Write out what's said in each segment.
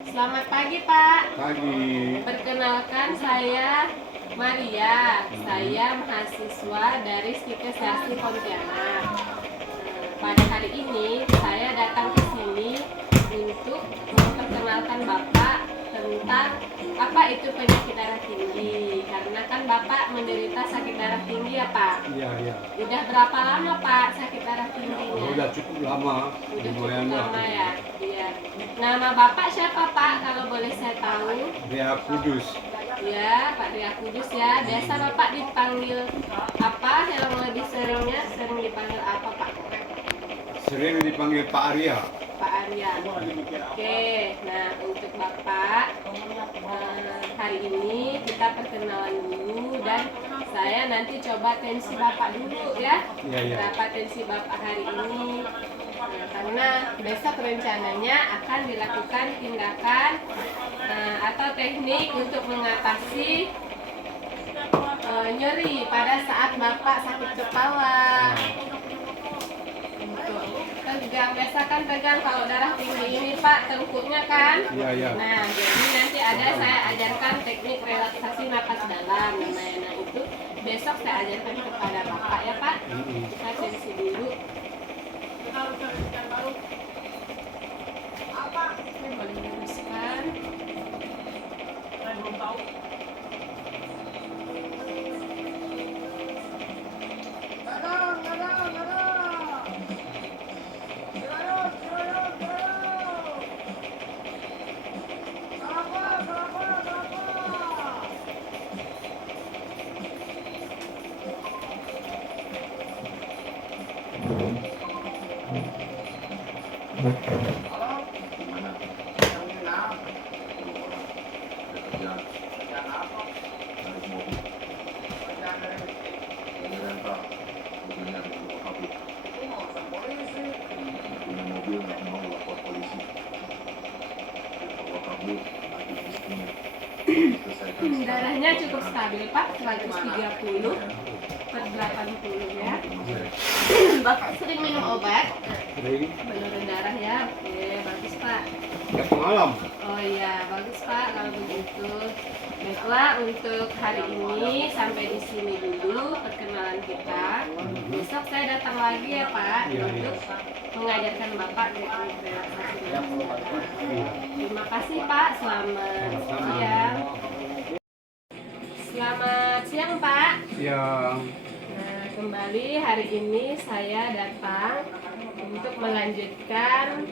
Selamat pagi, Pak. Pagi. Perkenalkan, saya Maria. Saya mahasiswa dari Stikesasi Pontianak. Pada hari ini saya datang ke sini untuk memperkenalkan Bapak tentang apa itu penyakit darah tinggi. Karena kan Bapak menderita sakit darah tinggi ya, Pak. Iya, iya. Udah berapa lama, Pak, sakit darah tingginya? Udah cukup lama. Udah cukup Lumayan lah. lama ya. Iya. Nama Bapak siapa, Pak, kalau boleh saya tahu? Dia Kudus. Ya, Pak Ria Kudus ya. Biasa Bapak dipanggil apa? Yang lebih seringnya sering dipanggil apa, Pak? Sering dipanggil Pak Arya. Pak Arya. Oke, nah untuk Bapak hari ini kita perkenalan dulu dan saya nanti coba tensi Bapak dulu ya. Iya, iya. Berapa tensi Bapak hari ini? Nah, karena besok rencananya akan dilakukan tindakan atau teknik untuk mengatasi nyeri pada saat Bapak sakit kepala. Untuk tegang, biasa kan tegang kalau darah tinggi ini, Pak, tengkuknya kan. Iya, iya. Nah, jadi nanti saya ajarkan teknik relaksasi napas dalam namanya. Nah, itu besok saya ajarkan kepada Bapak ya, Pak. Kita tensi dulu. Boleh luruskan. Darahnya cukup stabil, Pak, 130 per 80 ya. Bapak sering minum obat? Sering. Penurun darah ya. Oke, bagus, Pak. Tiap malam. Oh iya, bagus, Pak, kalau begitu. Baiklah, untuk hari ini sampai di sini dulu perkenalan kita. Besok saya datang lagi ya, Pak, Iya, untuk mengajarkan Bapak teknik relaksasi napas dalam. Terima kasih, Pak. Selamat Sama-sama. siang. Selamat siang, Pak. Siang. Nah, kembali hari ini saya datang untuk melanjutkan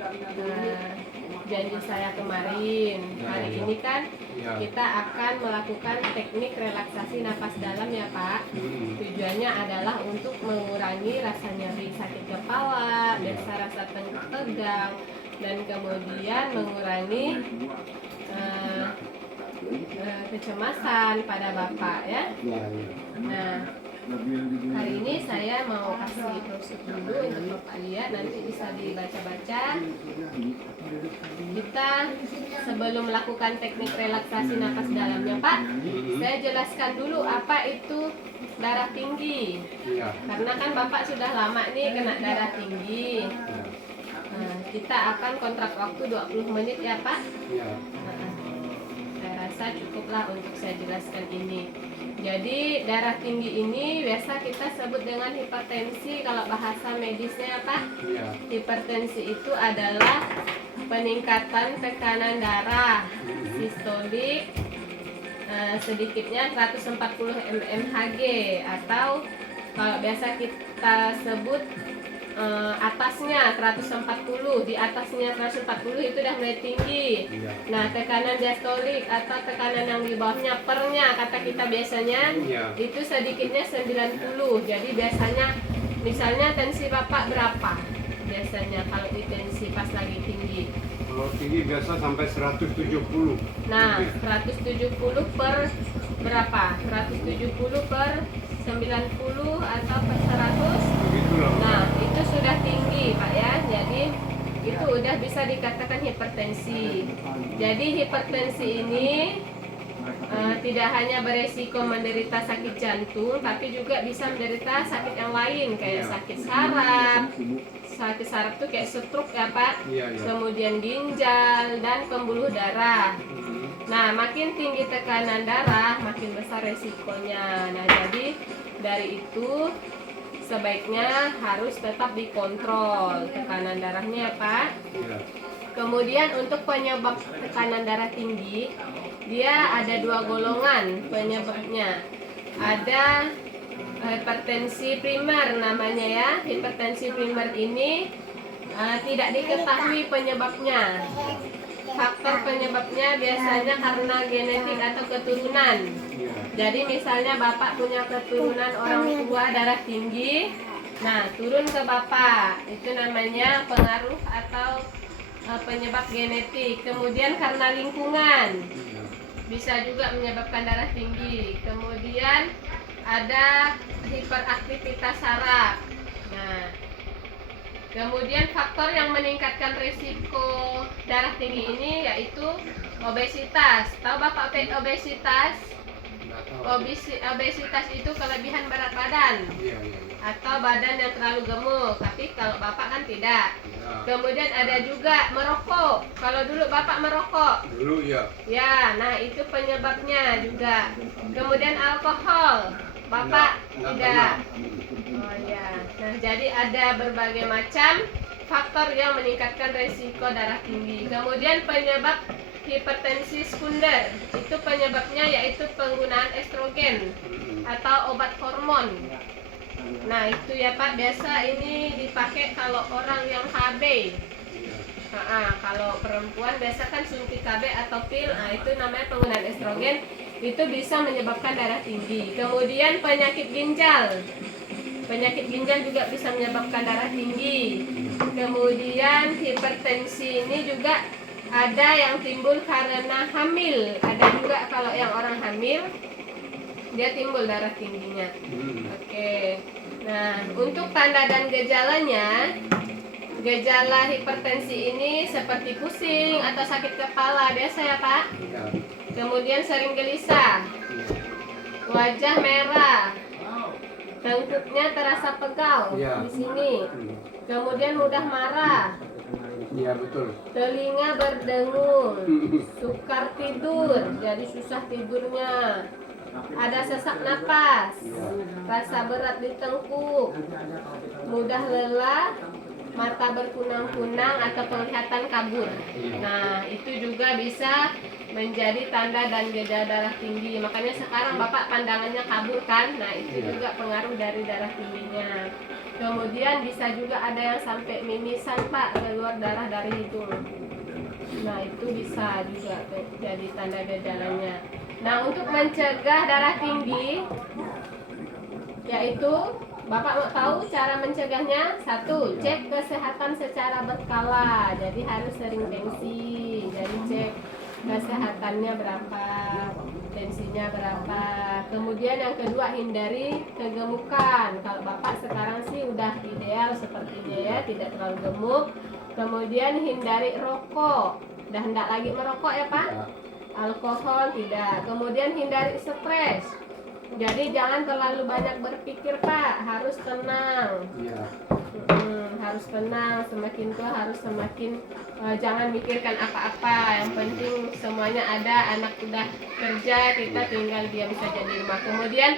janji saya kemarin. Hari ini kan Ya. kita akan melakukan teknik relaksasi napas dalam ya, Pak. Tujuannya adalah untuk mengurangi rasa nyeri sakit kepala, rasa tengkuk tegang, dan kemudian mengurangi kecemasan pada Bapak ya. Iya, iya. Nah, hari ini saya mau kasih brosur dulu untuk Bapak lihat, nanti bisa dibaca-baca. Kita sebelum melakukan teknik relaksasi napas dalamnya, Pak, saya jelaskan dulu apa itu darah tinggi. Iya. Karena kan Bapak sudah lama nih kena darah tinggi. Iya. Nah, kita akan kontrak waktu 20 menit ya, Pak. Iya. Saya rasa cukuplah untuk saya jelaskan ini. Jadi darah tinggi ini biasa kita sebut dengan hipertensi kalau bahasa medisnya, Pak. Iya. Hipertensi itu adalah peningkatan tekanan darah sistolik sedikitnya 140 mmHg, atau kalau biasa kita sebut atasnya 140, di atasnya 140 itu udah mulai tinggi. Iya. Nah, tekanan diastolik atau tekanan yang di bawahnya, pernya kata kita biasanya, Iya. itu sedikitnya 90. Jadi biasanya misalnya tensi Bapak berapa? Biasanya kalau di tensi pas lagi tinggi. Kalau tinggi biasa sampai 170. Nah, 170 per berapa? 170 per 90 atau per 100? Begitulah. Nah, itu sudah tinggi, Pak ya. Jadi itu udah bisa dikatakan hipertensi. Jadi hipertensi ini tidak hanya beresiko menderita sakit jantung, tapi juga bisa menderita sakit yang lain kayak sakit saraf. Sakit saraf tuh kayak stroke ya Pak. Iya, iya. Kemudian ginjal dan pembuluh darah. Nah, makin tinggi tekanan darah, makin besar resikonya. Nah, jadi dari itu sebaiknya harus tetap dikontrol tekanan darahnya ya Pak. Iya. Kemudian untuk penyebab tekanan darah tinggi, dia ada dua golongan penyebabnya. Ada hipertensi primer namanya ya. Hipertensi primer ini tidak diketahui penyebabnya. Faktor penyebabnya biasanya karena genetik atau keturunan. Iya. Jadi misalnya Bapak punya keturunan orang tua darah tinggi, nah turun ke Bapak, itu namanya pengaruh atau penyebab genetik. Kemudian karena lingkungan, Iya. bisa juga menyebabkan darah tinggi. Kemudian ada hiperaktivitas saraf. Nah, kemudian faktor yang meningkatkan risiko darah tinggi ini yaitu obesitas. Tahu Bapak obesitas? Nggak tahu. Obesitas itu kelebihan berat badan Iya, iya, iya. atau badan yang terlalu gemuk. Tapi kalau Bapak kan tidak. Iya. Kemudian ada juga merokok. Kalau dulu Bapak merokok, Dulu ya. ya, nah itu penyebabnya juga. Kemudian alkohol, Bapak Nggak tidak. pernah. Oh ya, nah jadi ada berbagai macam faktor yang meningkatkan resiko darah tinggi. Kemudian penyebab hipertensi sekunder, itu penyebabnya yaitu penggunaan estrogen atau obat hormon. Nah itu ya Pak, biasa ini dipakai kalau orang yang KB. Iya. Kalau perempuan biasa kan suntik KB atau pil, nah itu namanya penggunaan estrogen, itu bisa menyebabkan darah tinggi. Kemudian penyakit ginjal juga bisa menyebabkan darah tinggi. Kemudian hipertensi ini juga ada yang timbul karena hamil, ada juga kalau yang orang hamil dia timbul darah tingginya. Oke. Nah, untuk tanda dan gejalanya, gejala hipertensi ini seperti pusing atau sakit kepala biasa ya Pak. Iya. Kemudian sering gelisah, wajah merah, tengkuknya terasa pegal Iya. di sini. Kemudian mudah marah, Iya, betul. telinga berdengung, sukar tidur, jadi susah tidurnya. Ada sesak napas, rasa berat di tengkuk, mudah lelah, mata berkunang-kunang atau penglihatan kabur. Nah, itu juga bisa menjadi tanda dan gejala darah tinggi. Makanya sekarang Bapak pandangannya kabur kan? Nah, itu juga pengaruh dari darah tingginya. Kemudian bisa juga ada yang sampai mimisan Pak, keluar darah dari hidung. Nah, itu bisa juga jadi tanda gejalanya. Nah, untuk mencegah darah tinggi, yaitu Bapak mau tahu cara mencegahnya? Satu, cek kesehatan secara berkala. Jadi harus sering tensi. Jadi cek kesehatannya berapa, tensinya berapa. Kemudian yang kedua, hindari kegemukan. Kalau Bapak sekarang sih udah ideal sepertinya ya, tidak terlalu gemuk. Kemudian hindari rokok. Udah hendak lagi merokok ya Pak? Alkohol tidak. Kemudian hindari stres. Jadi jangan terlalu banyak berpikir Pak, harus tenang. Iya. Harus tenang, semakin tua harus semakin jangan mikirkan apa-apa. Yang penting semuanya ada, anak udah kerja, kita tinggal diam saja di rumah. Kemudian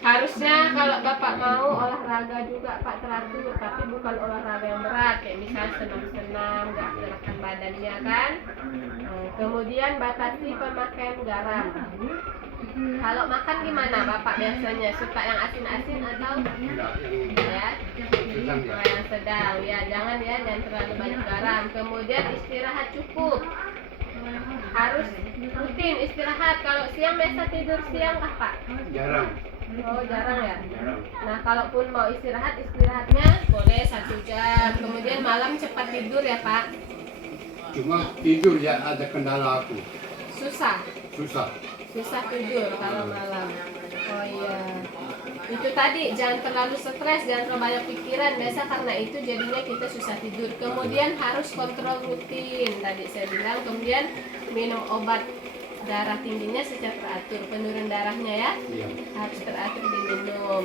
harusnya kalau Bapak mau olahraga juga Pak teratur, tapi bukan olahraga yang berat, kayak misalnya senam-senam, gerakan badannya kan. Kemudian batasi pemakaian garam. Kalau makan gimana Bapak biasanya? Suka yang asin-asin atau Enggak, ya? sedang ya. Yang sedang ya, jangan terlalu banyak garam. Kemudian istirahat cukup, harus rutin istirahat. Kalau siang biasa tidur siang kah Pak? Jarang. Oh jarang ya. Jarang. Nah kalaupun mau istirahatnya boleh 1 jam. Kemudian malam cepat tidur ya Pak. Cuma tidur ya ada kendala aku. Susah tidur kalau malam. Oh iya. Itu tadi, jangan terlalu stres, jangan terlalu banyak pikiran. Biasa karena itu jadinya kita susah tidur. Kemudian harus kontrol rutin, tadi saya bilang. Kemudian minum obat darah tingginya secara teratur, penurun darahnya ya Iya. harus teratur diminum.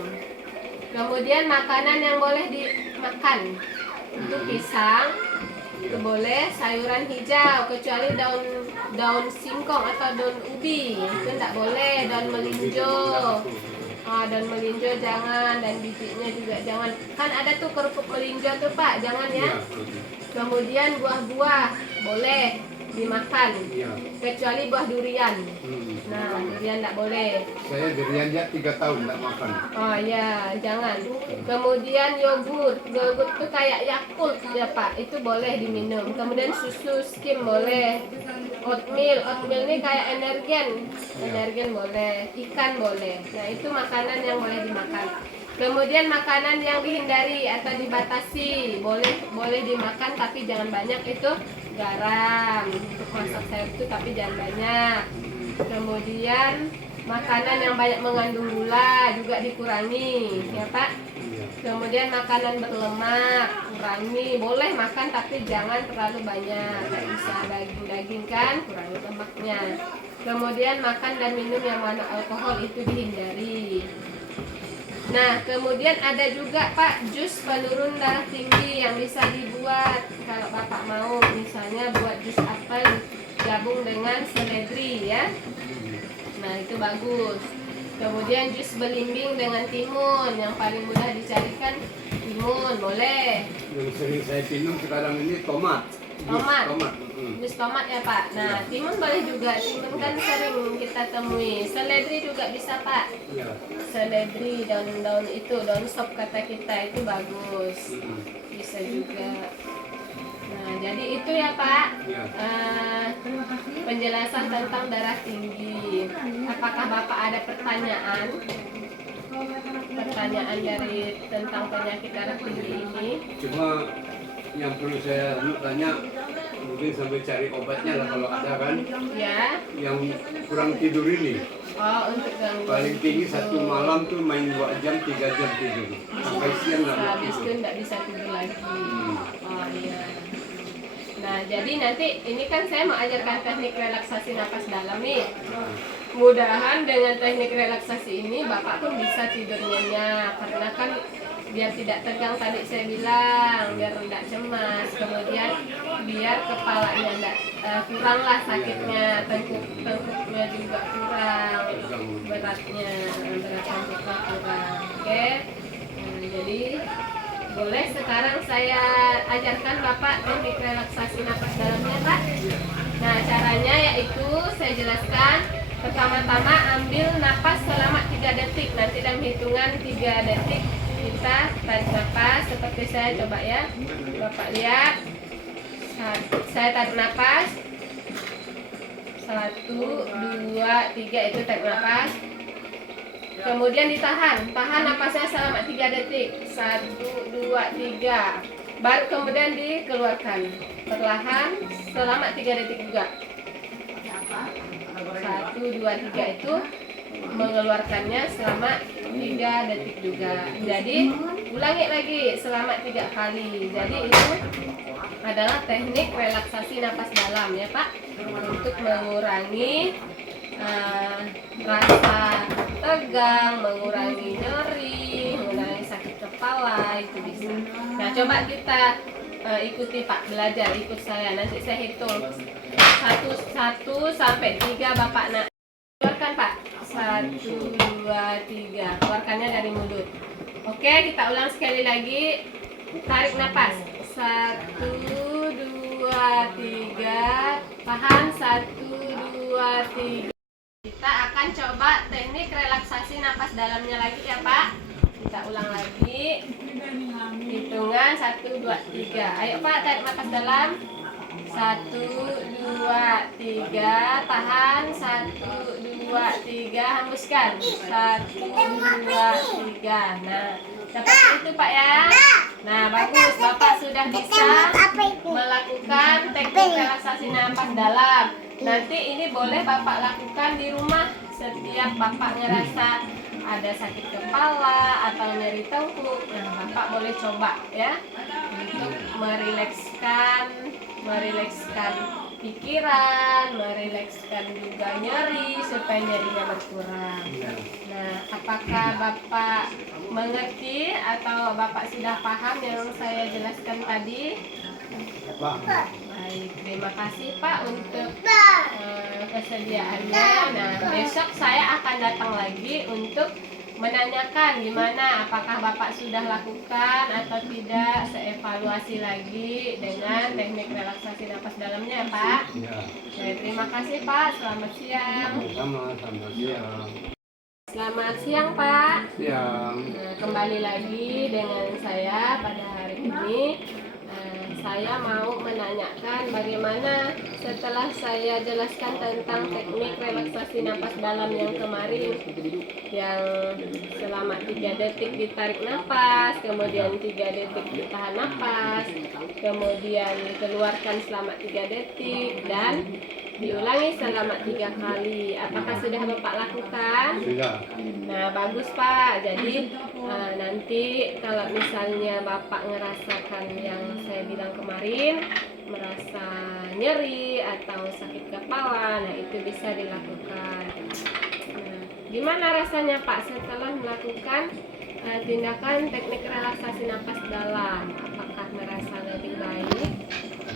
Kemudian makanan yang boleh dimakan itu pisang, itu boleh, sayuran hijau kecuali daun singkong atau daun ubi itu tidak boleh, daun melinjo. Daun melinjo jangan, dan bijinya juga jangan. Kan ada tuh kerupuk melinjo tuh Pak, jangan ya. Iya. Kemudian buah-buah boleh dimakan, Iya. kecuali buah durian. Hmm. Nah, durian tidak boleh. Saya durian aja 3 tahun tidak makan. Oh ya, jangan. Kemudian yogurt tuh kayak Yakult ya Pak, itu boleh diminum. Kemudian susu skim boleh. Oatmeal ini kayak energen boleh. Ikan boleh. Nah itu makanan yang boleh dimakan. Kemudian makanan yang dihindari atau dibatasi boleh dimakan tapi jangan banyak, itu garam untuk masak sayur itu tapi jangan banyak. Kemudian makanan yang banyak mengandung gula juga dikurangi ya Pak. Iya. Kemudian makanan berlemak kurangi, boleh makan tapi jangan terlalu banyak, kayak bisa daging kan, kurangi lemaknya. Kemudian makan dan minum yang mengandung alkohol itu dihindari. Nah kemudian ada juga Pak jus penurun darah tinggi yang bisa dibuat kalau Bapak mau, misalnya buat jus apel gabung dengan seledri ya. Nah itu bagus. Kemudian jus belimbing dengan timun, yang paling mudah dicarikan timun boleh. Yang sering saya minum sekarang ini tomat. Tomat. Tomat. Jus tomat ya Pak. Nah timun boleh juga, timun kan sering kita temui. Seledri juga bisa Pak. Iya. Seledri, daun-daun itu, daun sop kata kita, itu bagus. Bisa juga. Nah jadi itu ya Pak. Iya. Penjelasan tentang darah tinggi. Apakah Bapak ada pertanyaan dari tentang penyakit darah tinggi ini? Cuma yang perlu saya tanya, mungkin sampai cari obatnya lah kalau ada kan. Ya. Yang kurang tidur ini Untuk gangguan paling tinggi tidur. satu malam tuh main 2 jam 3 jam tidur sampai siang nggak mau Habis itu tidur. nggak bisa tidur lagi. Oh iya. Nah jadi nanti ini kan saya mau ajarkan teknik relaksasi napas dalam nih. Mudahan dengan teknik relaksasi ini Bapak pun bisa tidur nyenyak, karena kan biar tidak tegang tadi saya bilang, biar tidak cemas, kemudian biar kepalanya tidak kuranglah sakitnya, tengkuknya juga kurang, berat tengkuknya kurang. Oke. Nah, jadi boleh sekarang saya ajarkan Bapak teknik relaksasi napas dalamnya Pak. Nah caranya yaitu saya jelaskan. Pertama-tama ambil napas selama 3 detik. Nanti dalam hitungan 3 detik kita tarik napas seperti saya coba ya. Bapak lihat. Saya tarik napas. 1, 2, 3 itu tarik napas. Kemudian ditahan. Tahan napasnya selama 3 detik. 1, 2, 3. Baru kemudian dikeluarkan. Perlahan selama 3 detik juga. 1, 2, 3 itu mengeluarkannya selama 3 detik juga. Jadi ulangi lagi selama 3 kali. Jadi itu adalah teknik relaksasi napas dalam ya Pak, untuk mengurangi rasa tegang, mengurangi nyeri, mengurangi sakit kepala, itu bisa. Nah coba kita ikuti Pak, belajar ikut saya. Nanti saya hitung 1 sampai 3 Bapak keluarkan Pak. 1, 2, 3. Keluarkannya dari mulut. Oke, kita ulang sekali lagi. Tarik napas. 1, 2, 3. Tahan. 1, 2, 3. Kita akan coba teknik relaksasi napas dalamnya lagi ya Pak. Kita ulang lagi. Hitungan 1, 2, 3. Ayo Pak, tarik napas dalam. 1, 2, 3. Tahan. 1, 2, 3. Hembuskan. 1, 2, 3. Nah, seperti itu Pak ya. Nah, bagus. Bapak sudah bisa melakukan teknik relaksasi napas dalam. Nanti ini boleh Bapak lakukan di rumah setiap Bapak ngerasa ada sakit kepala atau nyeri tengkuk. Nah, Bapak boleh coba ya untuk merilekskan pikiran, merilekskan juga nyeri supaya nyerinya berkurang. Ya. Nah, apakah Bapak mengerti atau Bapak sudah paham yang saya jelaskan tadi? Pak. Baik, terima kasih Pak untuk kesediaannya. Nah, besok saya akan datang lagi untuk menanyakan gimana, apakah Bapak sudah lakukan atau tidak. Saya evaluasi lagi dengan teknik relaksasi napas dalamnya ya Pak. Ya. Terima kasih Pak, selamat siang. Sama, selamat siang. Selamat siang Pak. Siang. Nah, kembali lagi dengan saya pada hari ini. Saya mau menanyakan bagaimana setelah saya jelaskan tentang teknik relaksasi napas dalam yang kemarin, yang selama 3 detik ditarik napas, kemudian 3 detik ditahan napas, kemudian dikeluarkan selama 3 detik dan diulangi selama 3 kali. Apakah sudah Bapak lakukan? Sudah. Nah, bagus Pak. Jadi nanti kalau misalnya Bapak ngerasakan yang saya bilang kemarin, merasa nyeri atau sakit kepala, nah itu bisa dilakukan. Nah, gimana rasanya Pak setelah melakukan tindakan teknik relaksasi napas dalam? Apakah merasa lebih baik?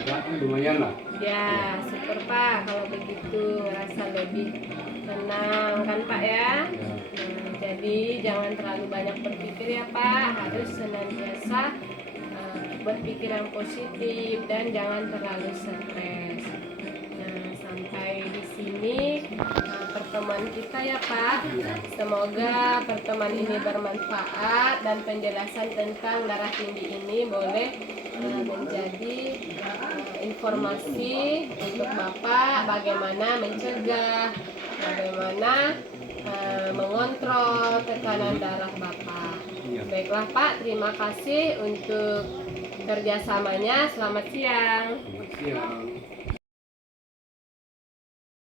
Ya, lumayan lah. Ya, syukur Pak kalau begitu, ngerasa lebih tenang kan Pak ya. Ya. Nah, jadi jangan terlalu banyak berpikir ya Pak, harus senantiasa berpikir yang positif dan jangan terlalu stres. Nah, sampai di sini pertemuan kita ya Pak. Semoga pertemuan ini bermanfaat dan penjelasan tentang darah tinggi ini boleh menjadi informasi untuk Bapak bagaimana mencegah, bagaimana mengontrol tekanan darah Bapak. Iya. Baiklah Pak, terima kasih untuk kerjasamanya. Selamat siang. Selamat siang.